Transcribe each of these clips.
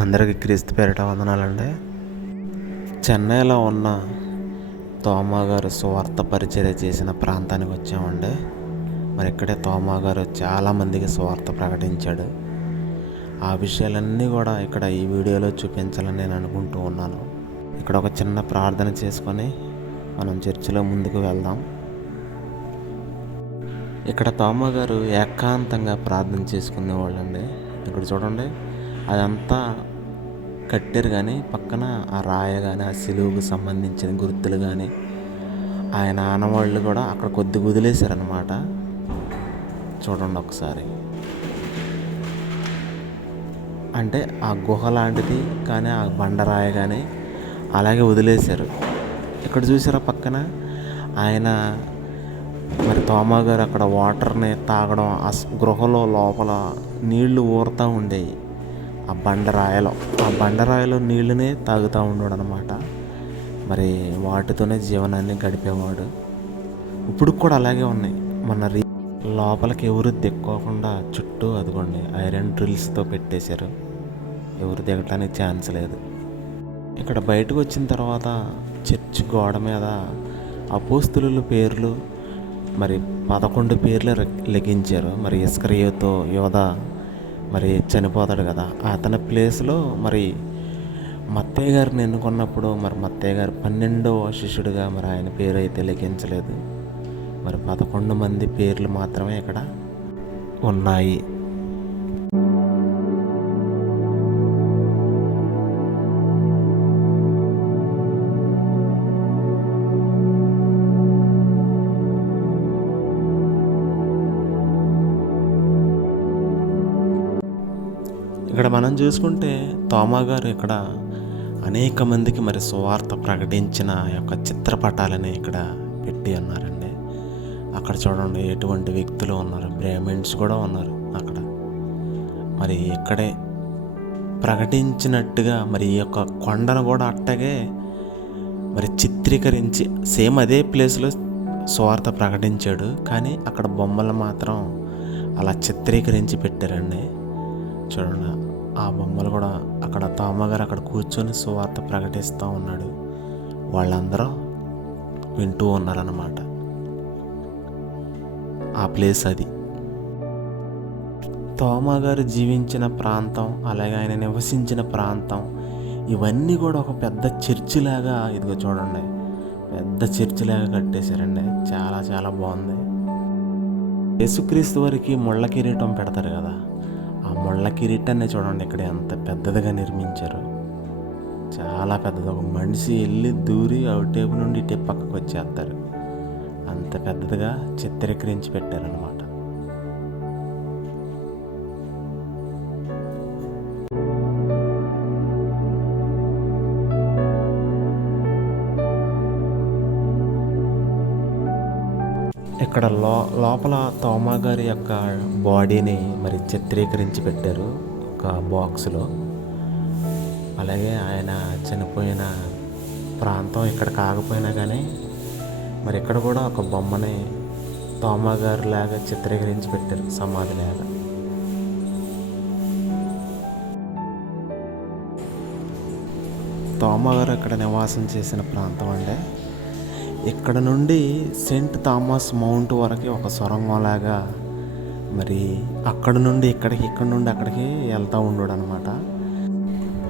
అందరికీ క్రీస్తు పేరిట వందనాలండి. చెన్నైలో ఉన్న తోమా గారు సువార్త పరిచర్య చేసిన ప్రాంతానికి వచ్చామండి. మరి ఇక్కడే తోమా గారు చాలామందికి సువార్త ప్రకటించాడు. ఆ విషయాలన్నీ కూడా ఇక్కడ ఈ వీడియోలో చూపించాలని నేను అనుకుంటూ ఉన్నాను. ఇక్కడ ఒక చిన్న ప్రార్థన చేసుకొని మనం చర్చిలో ముందుకు వెళ్దాం. ఇక్కడ తోమ గారు ఏకాంతంగా ప్రార్థన చేసుకునేవాళ్ళండి. ఇక్కడ చూడండి. అదంతా కట్టారు కానీ పక్కన ఆ రాయ కానీ ఆ సిలువుకు సంబంధించిన గుర్తులు కానీ ఆయన ఆనవాళ్ళు కూడా అక్కడ కొద్దిగా వదిలేశారనమాట చూడండి ఒకసారి. అంటే ఆ గుహ లాంటిది కానీ ఆ బండరాయ కానీ అలాగే వదిలేశారు. ఇక్కడ చూసారా పక్కన? ఆయన మరి తోమా గారు అక్కడ వాటర్ని తాగడం ఆ గృహలో లోపల నీళ్ళు ఊరుతూ ఉండేవి ఆ బండరాయలో. ఆ బండరాయలో నీళ్ళనే తాగుతూ ఉండడు అనమాట మరి వాటితోనే జీవనాన్ని గడిపేవాడు. ఇప్పుడు కూడా అలాగే ఉన్నాయి. మన రీ లోపలికి ఎవరు దిక్కోకుండా చుట్టూ అదిగోండి ఐరన్ డ్రిల్స్తో పెట్టేశారు. ఎవరు దిగటానికి ఛాన్స్ లేదు. ఇక్కడ బయటకు వచ్చిన తర్వాత చర్చ్ గోడ మీద అపోస్తుల పేర్లు మరి పదకొండు పేర్లు లెగించారు. మరి ఇస్కరియోతో యోధ మరి చనిపోతాడు కదా. అతని ప్లేస్లో మరి మత్తయ్య గారిని ఎన్నుకున్నప్పుడు మరి మత్తయ్య గారు పన్నెండవ శిష్యుడిగా మరి ఆయన పేరు అయితే లెక్కించలేదు మరి పదకొండు మంది పేర్లు మాత్రమే ఇక్కడ ఉన్నాయి. ఇక్కడ మనం చూసుకుంటే తోమా గారు ఇక్కడ అనేక మందికి మరి సువార్త ప్రకటించిన యొక్క చిత్రపటాలని ఇక్కడ పెట్టి ఉన్నారండి. అక్కడ చూడండి ఎటువంటి వ్యక్తులు ఉన్నారు? బ్రాహ్మిన్స్ కూడా ఉన్నారు అక్కడ. మరి ఇక్కడే ప్రకటించినట్టుగా మరి ఈ యొక్క కొండను కూడా అట్టగే మరి చిత్రీకరించి సేమ్ అదే ప్లేస్లో సువార్త ప్రకటించాడు. కానీ అక్కడ బొమ్మలు మాత్రం అలా చిత్రీకరించి పెట్టారండి. చూడండి. ఆ బొమ్మలు కూడా అక్కడ తామగారు అక్కడ కూర్చొని సువార్త ప్రకటిస్తూ ఉన్నాడు. వాళ్ళందరూ వింటూ ఉన్నారన్నమాట. ఆ ప్లేస్ అది. తోమగారు జీవించిన ప్రాంతం అలాగే ఆయన నివసించిన ప్రాంతం ఇవన్నీ కూడా ఒక పెద్ద చర్చిలాగా ఇదిగో చూడండి. పెద్ద చర్చిలాగా కట్టేశారండి. చాలా చాలా బాగుంది. యేసుక్రీస్తు వారికి ముళ్ళ కిరీటం పెడతారు కదా. ముళ్ళ కిరీటాన్ని చూడండి ఇక్కడ ఎంత పెద్దదిగా నిర్మించారు. చాలా పెద్దది. ఒక మనిషి వెళ్ళి దూరి అవుటేపు నుండి ఇటే పక్కకు వచ్చేస్తారు. అంత పెద్దదిగా చిత్రీకరించి పెట్టారనమాట ఇక్కడ లో లోపల తోమా గారి యొక్క బాడీని మరి చిత్రీకరించి పెట్టారు ఒక బాక్స్లో. అలాగే ఆయన చనిపోయిన ప్రాంతం ఇక్కడ కాకపోయినా కానీ మరి ఇక్కడ కూడా ఒక బొమ్మని తోమా గారు లాగా చిత్రీకరించి పెట్టారు సమాధి లాగా. తోమా గారు ఇక్కడ నివాసం చేసిన ప్రాంతం అండి. ఇక్కడ నుండి సెయింట్ థామస్ మౌంట్ వరకు ఒక సొరంగంలాగా మరి అక్కడ నుండి ఇక్కడికి ఇక్కడ నుండి అక్కడికి వెళ్తూ ఉండడు అనమాట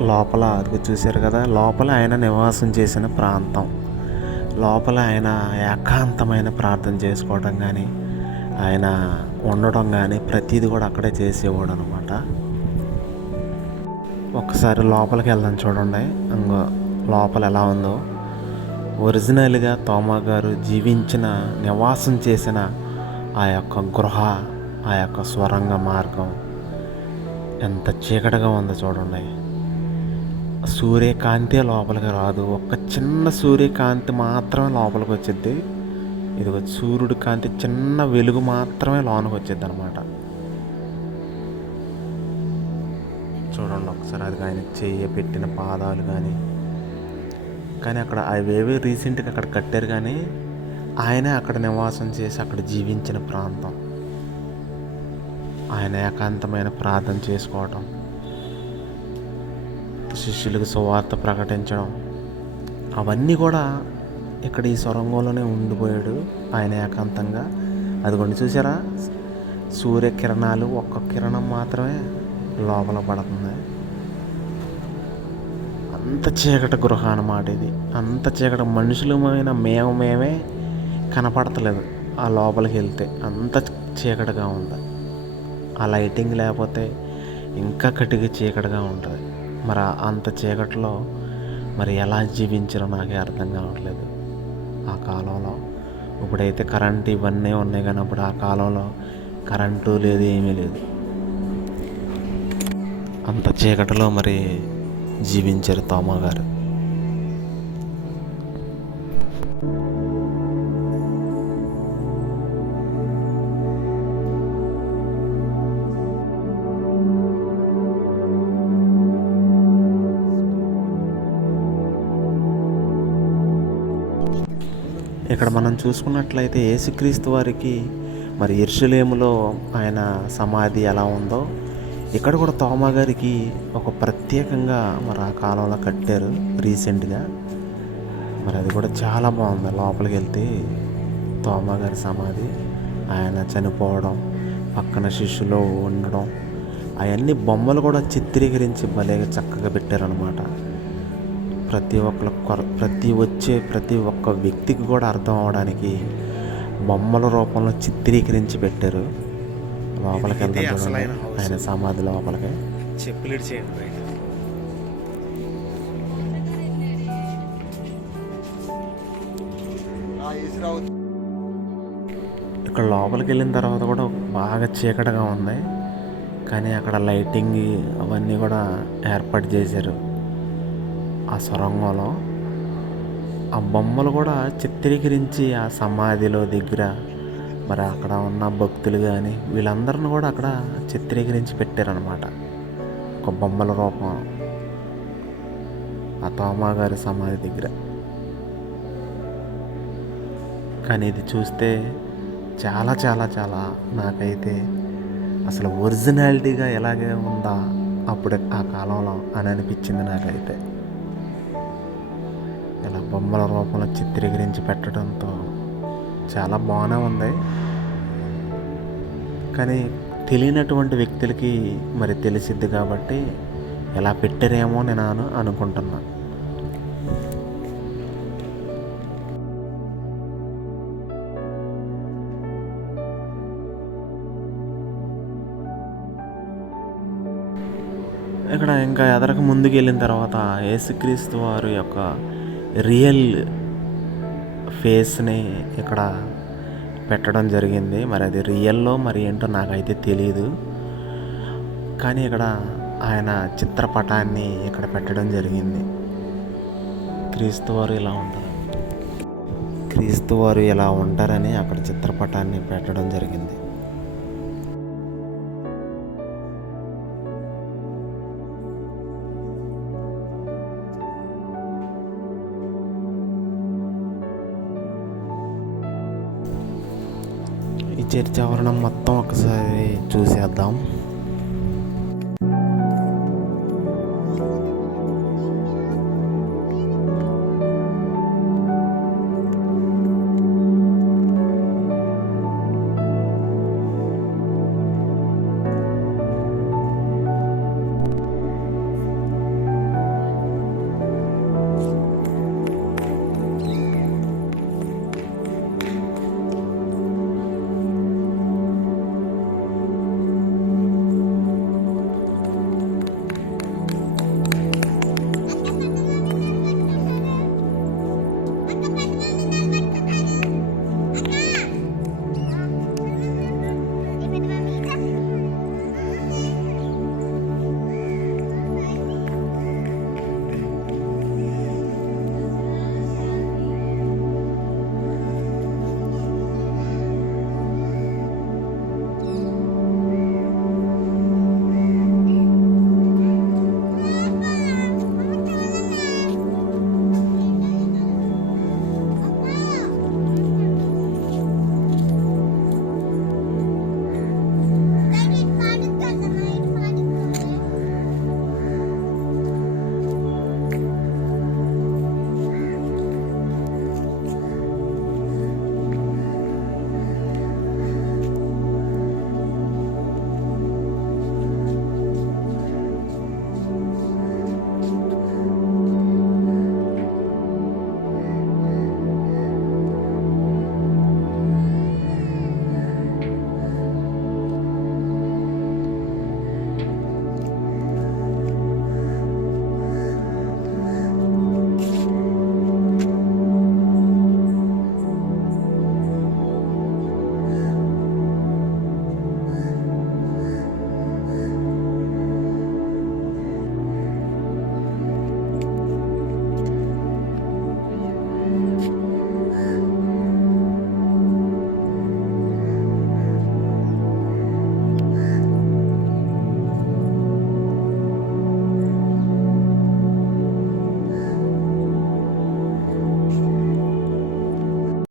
లోపల అది చూశారు కదా లోపల ఆయన నివాసం చేసిన ప్రాంతం. లోపల ఆయన ఏకాంతమైన ప్రార్థన చేసుకోవడం కానీ ఆయన ఉండడం కానీ ప్రతిదీ కూడా అక్కడే చేసేవాడు అనమాట ఒకసారి లోపలికి వెళ్దాం చూడండి. ఇంకో లోపల ఎలా ఉందో. ఒరిజినల్గా తోమా గారు జీవించిన నివాసం చేసిన ఆ యొక్క గృహ ఆ యొక్క స్వరంగ మార్గం ఎంత చీకటిగా ఉందో చూడండి. సూర్యకాంతి లోపలికి రాదు. ఒక్క చిన్న సూర్యకాంతి మాత్రమే లోపలికి వచ్చింది ఇదిగో సూర్యుడి కాంతి చిన్న వెలుగు మాత్రమే లోనకి వచ్చింది అనమాట చూడండి ఒకసారి అది ఆయన చెయ్యి పెట్టిన పాదాలు కానీ కానీ అక్కడ అవేవి రీసెంట్గా అక్కడ కట్టారు కానీ ఆయనే అక్కడ నివాసం చేసి అక్కడ జీవించిన ప్రాంతం. ఆయన ఏకాంతమైన ప్రార్థన చేసుకోవటం శిష్యులకు సువార్త ప్రకటించడం అవన్నీ కూడా ఇక్కడ ఈ సొరంగంలోనే ఉండిపోయాడు ఆయన ఏకాంతంగా. అదిగోండి చూసారా? సూర్యకిరణాలు ఒక్క కిరణం మాత్రమే లోపల పడుతుంది అంత చీకటి గృహ అన్నమాట ఇది. అంత చీకటి మనుషులమైన మేము మేమే కనపడతలేదు ఆ లోపలికి వెళ్తే. అంత చీకటిగా ఉంది. ఆ లైటింగ్ లేకపోతే ఇంకా కటికి చీకటిగా ఉంటుంది. మరి అంత చీకటిలో మరి ఎలా జీవించారో నాకే అర్థం కావట్లేదు. ఆ కాలంలో ఇప్పుడైతే కరెంట్ ఇవన్నీ ఉన్నాయి కానీ అప్పుడు ఆ కాలంలో కరెంటు లేదు ఏమీ లేదు. అంత చీకటిలో మరి జీవించారు తామాగారు ఇక్కడ మనం చూసుకున్నట్లయితే యేసుక్రీస్తు వారికి మరి ఇర్షులేములో ఆయన సమాధి ఎలా ఉందో ఇక్కడ కూడా తోమా గారికి ఒక ప్రత్యేకంగా మరి ఆ కాలంలో కట్టారు రీసెంట్గా. మరి అది కూడా చాలా బాగుంది. లోపలికి వెళ్తే తోమా గారి సమాధి ఆయన చనిపోవడం పక్కన శిష్యులు ఉండడం అవన్నీ బొమ్మలు కూడా చిత్రీకరించి భలేగా చక్కగా పెట్టారనమాట ప్రతి ఒక్కరు కొర- ప్రతి వచ్చే ప్రతి ఒక్క వ్యక్తికి కూడా అర్థం అవడానికి బొమ్మల రూపంలో చిత్రీకరించి పెట్టారు. లోపలికి వెళ్తాం. ఆయన సమాధి లోపలికి చెప్పులు చేయండి బయట ఇక్కడ లోపలికి వెళ్ళిన తర్వాత కూడా బాగా చీకటిగా ఉంది. కానీ అక్కడ లైటింగ్ అవన్నీ కూడా ఏర్పాటు చేశారు. ఆ సొరంగంలో. ఆ బొమ్మలు కూడా చిత్రీకరించి ఆ సమాధిలో దగ్గర మరి అక్కడ ఉన్న భక్తులు కానీ వీళ్ళందరిని కూడా అక్కడ చిత్రీకరించి పెట్టారనమాట ఒక బొమ్మల రూపం. ఆ తోమా గారి సమాధి దగ్గర. కానీ ఇది చూస్తే చాలా చాలా చాలా నాకైతే అసలు ఒరిజినాలిటీగా ఎలాగే ఉందా అప్పుడు ఆ కాలంలో అని అనిపించింది నాకైతే. ఇలా బొమ్మల రూపంలో చిత్రీకరించి పెట్టడంతో చాలా బాగానే ఉంది. కానీ తెలియనటువంటి వ్యక్తులకి మరి తెలిసిద్ది కాబట్టి ఎలా పెట్టారేమో నేను అనుకుంటున్నా. ఇక్కడ ఇంకా ఎదరకు ముందుకు వెళ్ళిన తర్వాత యేసుక్రీస్తు వారి యొక్క రియల్ ఫేస్ని ఇక్కడ పెట్టడం జరిగింది. మరి అది రియల్లో మరి ఏంటో నాకైతే తెలియదు కానీ ఇక్కడ ఆయన చిత్రపటాన్ని ఇక్కడ పెట్టడం జరిగింది. క్రీస్తువారు ఇలా ఉంటారు. క్రీస్తువారు ఇలా ఉంటారని అక్కడ చిత్రపటాన్ని పెట్టడం జరిగింది. చర్చ ఆవరణం మొత్తం ఒకసారి చూసేద్దాం.